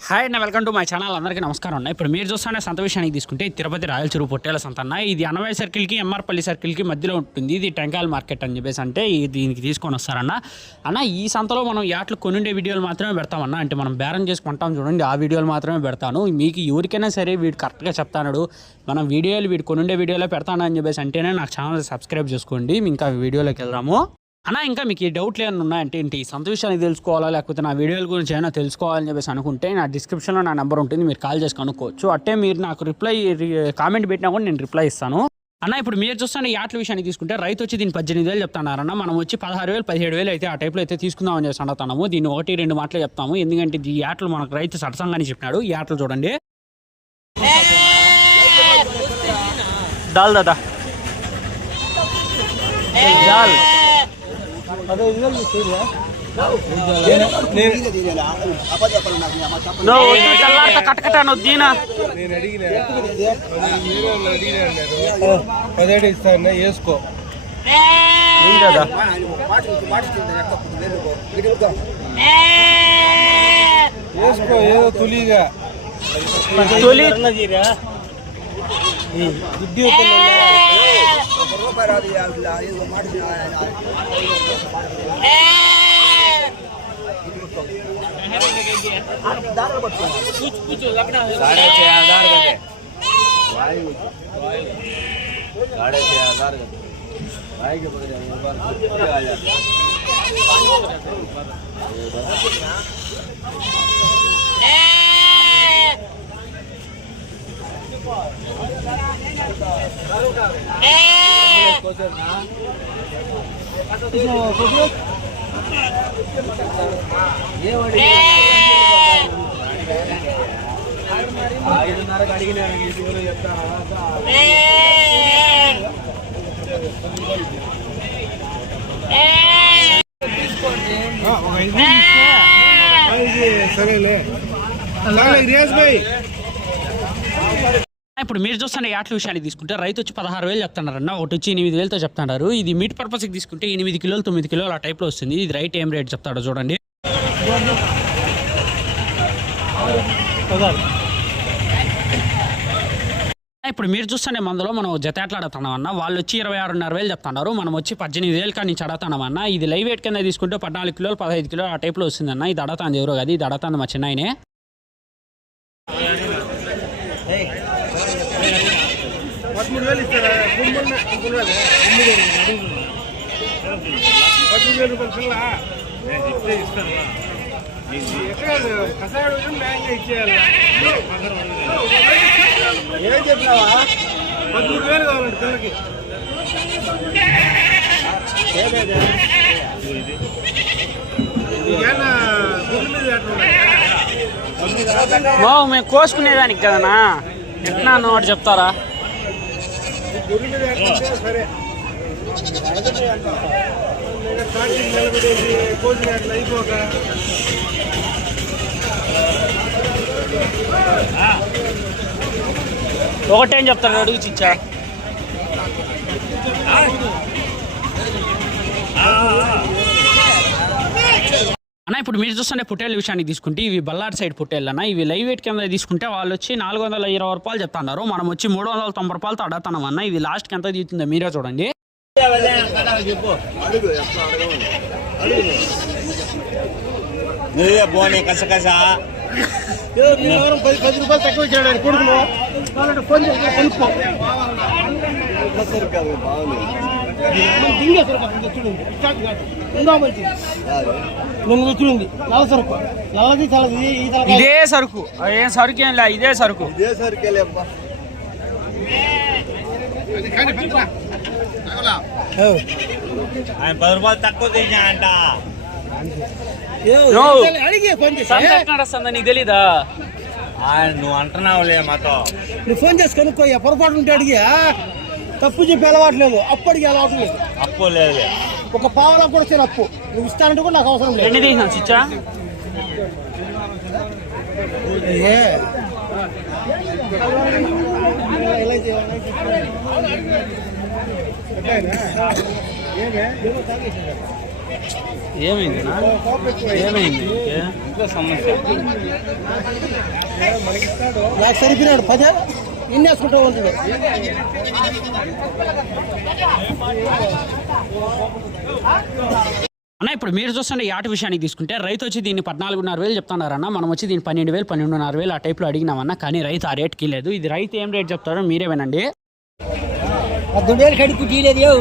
Hi and welcome to my channel అందరికీ నమస్కారం అన్న ఇప్పుడు మీరు చూస్తున్న సంత విషయానికి తీసుకుంటే తిరుపతి రాయల చెరువు పొట్టేల సంత అన్న. ఇది అనవై సర్కిల్కి ఎంఆర్పల్లి సర్కిల్కి మధ్యలో ఉంటుంది. ఇది టెంకాయల మార్కెట్ అని చెప్పేసి అంటే దీనికి తీసుకొని వస్తారన్న అన్న. ఈ సంతలో మనం యాట్లు కొనుండే వీడియోలు మాత్రమే పెడతామన్న అంటే మనం బేరం చేసి కొంటాం చూడండి ఆ వీడియోలు మాత్రమే పెడతాను. మీకు ఎవరికైనా సరే వీడు కరెక్ట్గా చెప్తాడు మనం వీడియోలు వీడు కొనుండే వీడియోలో పెడతాను అని చెప్పేసి అంటేనే నాకు ఛానల్ సబ్స్క్రైబ్ చేసుకోండి. ఇంకా వీడియోలోకి వెళ్దాము. అన్న ఇంకా మీకు ఈ డౌట్లు ఏమైనా ఉన్నాయంటే ఏంటి? ఈ సంత విషయాన్ని తెలుసుకోవాలా? లేకపోతే నా వీడియోల గురించి ఏమైనా తెలుసుకోవాలని చెప్పేసి అనుకుంటే నా డిస్క్రిప్షన్లో నా నెంబర్ ఉంటుంది. మీరు కాల్ చేసి కనుక్కోవచ్చు. అట్టే మీరు నాకు రిప్లై కామెంట్ పెట్టినా కూడా నేను రిప్లై ఇస్తాను. అన్న ఇప్పుడు మీరు చూస్తున్న ఈ ఆటల విషయాన్ని తీసుకుంటే రైతు వచ్చి దీన్ని పద్దెనిమిది వేలు చెప్తున్నారన్న. మనం వచ్చి పదహారు వేలు పదిహేడు వేలు అయితే ఆ టైప్లో అయితే తీసుకుందామని చేసి అంటున్నాము దీన్ని ఒకటి రెండు మాటలు చెప్తాము. ఎందుకంటే ఈ ఆటలు మనకు రైతు సరసంగానే చెప్పినాడు. ఈ ఆటలు చూడండి. దాల్ దాదా. దాల్ నువ్వు వద్దు తెల్లారితో కట్టకట్టాను దీనా నేను అడిగిన పదిహేడు ఇస్తాను వేసుకో. కదా? వేసుకో ఏదో తులిగా. తొలి ರೂಪಾಯಿ ಆಗಲಿಲ್ಲ साढ़े छः हज़ार ఐదున్నరకు అడిగిన ఎవరు చెప్తారా సరేలే. సరే రియాజ్ భాయ్ ఇప్పుడు మీరు చూస్తున్న యాట్ల విషయాన్ని తీసుకుంటే రైతు వచ్చి పదహారు వేలు చెప్తున్నారన్న ఒకటి వచ్చి ఎనిమిది వేలతో చెప్తున్నారు. ఇది మీట్ పర్పస్కి తీసుకుంటే ఎనిమిది కిలోలు తొమ్మిది కిలోలు ఆ టైప్లో వస్తుంది. ఇది రైట్ ఏం రేట్ చెప్తాడో చూడండి. ఇప్పుడు మీరు చూస్తున్న మందులో మనం జతేట్లాడుతున్నామన్న వాళ్ళు వచ్చి ఇరవై ఆరున్నర వేలు చెప్తున్నారు. మనం వచ్చి పద్దెనిమిది వేలు కానీ అడుగుతున్నాం ఇది లైవ్ వెయిట్ కింద తీసుకుంటే పద్నాలుగు కిలోలు పదహైదు కిలోలు ఆ టైప్లో వస్తుందన్న. ఇది అడతాంది ఎవరో కాదు ఇది అడతాంది మా చిన్నాయనే. పదమూడు వేలు ఇస్తారా? గుమ్మడి అనుకున్నారా పదమూడు వేలు రూపాయలు పిల్ల ఎక్కడ కసాడు న్యాయంగా ఇచ్చేయాలి. ఏం చెప్పినావా? పదమూడు వేలు కావాలండి పిల్లకి మీద ఎట్లా ఓ మేము కోసుకునేదానికి కదనా ఎట్లా ఒకటి చెప్తారా? గురి మీద ఎట్లుంటే సరే. పార్టీ నిలబడేసి కోసిన అట్లా అయిపోక ఒకటేం చెప్తారు అడుగు చిచ్చా అన్న ఇప్పుడు మీరు చూస్తుంటే పుట్టేళ్ళ విషయానికి తీసుకుంటే ఇవి బల్లాడ్ సైడ్ పుట్టేళ్ళు అన్న ఇవి లైవ్ వెయిట్ కింద తీసుకుంటే వాళ్ళు వచ్చి నాలుగు వందల ఇరవై రూపాయలు చెప్తున్నారు. మనం వచ్చి మూడు వందల తొంభై రూపాయలతో అడుగుతున్నాం అన్న ఇది లాస్ట్కి ఎంత తీస్తుందో మీరే చూడండి. రూపాయలు తక్కువ దింగే సరుకు స్టార్ట్ కాదు. ఉందా మంచి నల్ల సరుకు. నల్లది చల్లది ఈ ఇదే సరుకు. ఏం సరుకు ఏం లే ఇదే సరుకు. ఇదే అబ్బా. ఆయన పది రూపాయలు తక్కువ తెచ్చా అంట నో. అడిగి ఫోన్ చేసి ఎట్లా నడుస్తుందో నీకు తెలీదా? ఆయన నువ్వు అంటున్నావులే మాతో. నువ్వు ఫోన్ చేసి కనుక్కో పొరపాటు ఉంటే అడిగి? తప్పు చెప్పి అలవాట్లేదు అప్పు అడిగి అలవాటు లేదు. అప్పు లేదు ఒక పావలా కూడా సరే అప్పు. నువ్వు ఇస్తానంటే కూడా నాకు అవసరం లేదు. ఎన్ని తీసినా చిచ్చా? ఏ? ఏమైంది ఏమైంది? ఇంట్లో సమస్య నాకు సరిపోయినాడు పదే. ఇన్ని వేసుకుంటా ఉంటాడు అన్న ఇప్పుడు మీరు చూస్తుంటే ఈ ఆట విషయానికి తీసుకుంటే రైతు వచ్చి దీన్ని పద్నాలుగున్నర వేలు చెప్తున్నారన్న మనం వచ్చి దీన్ని పన్నెండు వేలు పన్నెండున్నర వేలు ఆ టైప్లో అడిగినామన్న కానీ రైతు ఆ రేట్కి లేదు. ఇది రైతు ఏం రేట్ చెప్తారో మీరే వినండి. పద్దెనిమిది వేలు కడుపు తీయలేదు.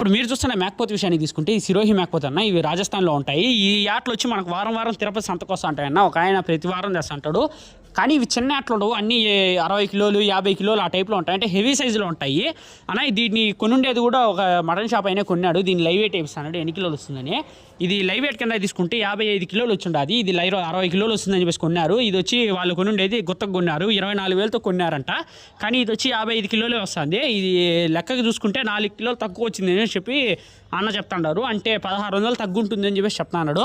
ఇప్పుడు మీరు చూస్తున్న మేకపోతు విషయాన్ని తీసుకుంటే ఈ సిరోహి మేకపోతు అన్న ఇవి రాజస్థాన్లో ఉంటాయి. ఈ ఆటలు వచ్చి మనకు వారం వారం తిరుపతి సంతకు వస్తూ ఉంటాయన్న ఒక ఆయన ప్రతి వారం చేస్తా అంటాడు. కానీ ఇవి చిన్న ఆటలు ఉండవు. అన్ని అరవై కిలోలు యాభై కిలోలు ఆ టైప్లో ఉంటాయి. అంటే హెవీ సైజులో ఉంటాయి. అన్న దీన్ని కొనుండేది కూడా ఒక మటన్ షాప్ అయినా కొన్నాడు. దీన్ని లైవ్ వెయిట్ వేపిస్తాడు ఎన్ని కిలోలు వస్తుందని. ఇది లైవ్ వెయిట్ కింద తీసుకుంటే యాభై ఐదు కిలోలు వచ్చిండదు ఇది లైవ్ అరవై కిలోలు వస్తుందని చెప్పేసి కొన్నారు. ఇది వచ్చి వాళ్ళు కొనుండేది గుత్తకు కొన్నారు. ఇరవై నాలుగు వేలతో కొన్నారంట. కానీ ఇది వచ్చి యాభై ఐదు కిలోలే వస్తుంది. ఇది లెక్కకి చూసుకుంటే నాలుగు కిలోలు తక్కువ వచ్చింది అని చెప్పి అన్న చెప్తాడారు. అంటే పదహారు వందలు తగ్గుంటుంది అని చెప్పేసి చెప్తున్నాడు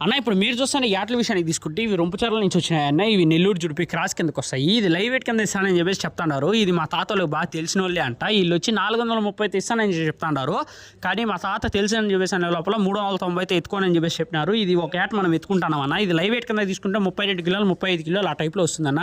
అన్న ఇప్పుడు మీరు చూస్తున్న యాట్ల విషయానికి తీసుకుంటే ఇవి రొంపుచర్ల నుంచి వచ్చినాయి అన్న ఇవి నెల్లూరు జుడిపి క్రాస్ కిందకి వస్తాయి. ఇది లైవ్ వెయిట్ కింద ఇస్తానని చెప్పేసి చెప్తున్నారు ఇది మా తాతలకు బాగా తెలిసిన వాళ్ళే అంట. వీళ్ళు వచ్చి నాలుగు వందల ముప్పై అయితే ఇస్తానని చెప్పి చెప్తున్నారు కానీ మా తాత తెలుసని చెప్పేసి అనే లోపల మూడు వందల తొంభై అయితే ఎత్తుకోనని చెప్పేసి చెప్పినారు. ఇది ఒక యాట్ మనం ఎత్తుకుంటాం అన్న. ఇది లైవ్ వెయిట్ కింద తీసుకుంటే ముప్పై రెండు కిలోలు ముప్పై ఐదు కిలోలు ఆ టైప్లో వస్తుందన్న.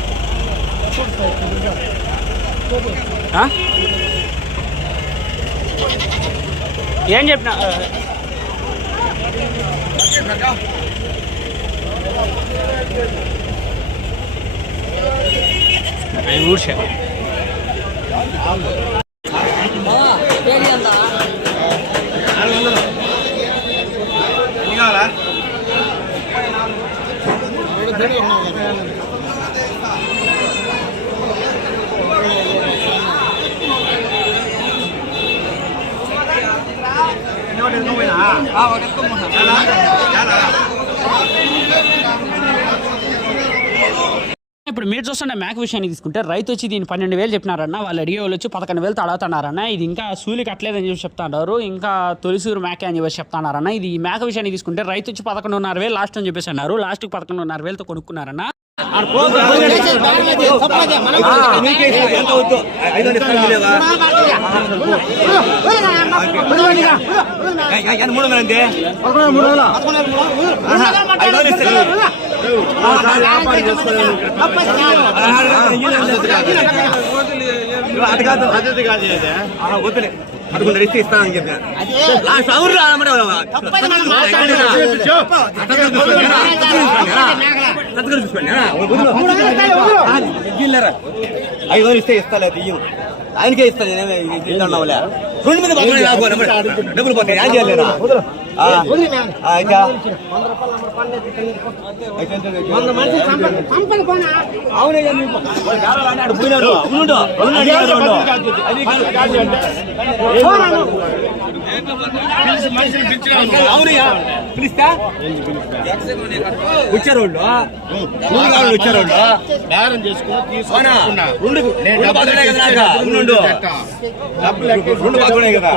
ఏం చెప్పిన ఊడ్చా ఇప్పుడు మీరు చూస్తున్న మ్యాక్ విషయానికి తీసుకుంటే రైతు వచ్చి దీన్ని పన్నెండు వేలు చెప్పినారన్న వాళ్ళు అడిగే వాళ్ళు వచ్చి పదకొండు వేలు తడవుతున్నారన్న ఇది ఇంకా సూలి కట్టలేదని చెప్పి చెప్తున్నారు ఇంకా తొలిసూరు మేకే అని చెప్పేసి చెప్తున్నారన్న ఇది ఈ మేక విషయానికి తీసుకుంటే రైతు వచ్చి పదకొండున్నర వేలు లాస్ట్ అని చెప్పేసి అన్నారు లాస్ట్కి పదకొండున్నర వేలతో కొనుక్కున్నారన్న. మూడు వందలు అంతే అటు కాదు వద్దులే పదకొండు ఇస్తే ఇస్తానని చెప్పాను. సౌరు ఐదు వందలు ఇస్తే ఇస్తా లేదు ఆయనకే ఇస్తా నేనే ఇస్తున్నావులే రెండు మీద డబ్బులు పక్కన ఏం చేయలేరా ఇంకా? అయితే అవునయ్యా పిలిస్తా? వచ్చారు వాళ్ళు ఊరు కావాలి వచ్చారు వాళ్ళు బేరం రెండు. రెండు బాతులే కదా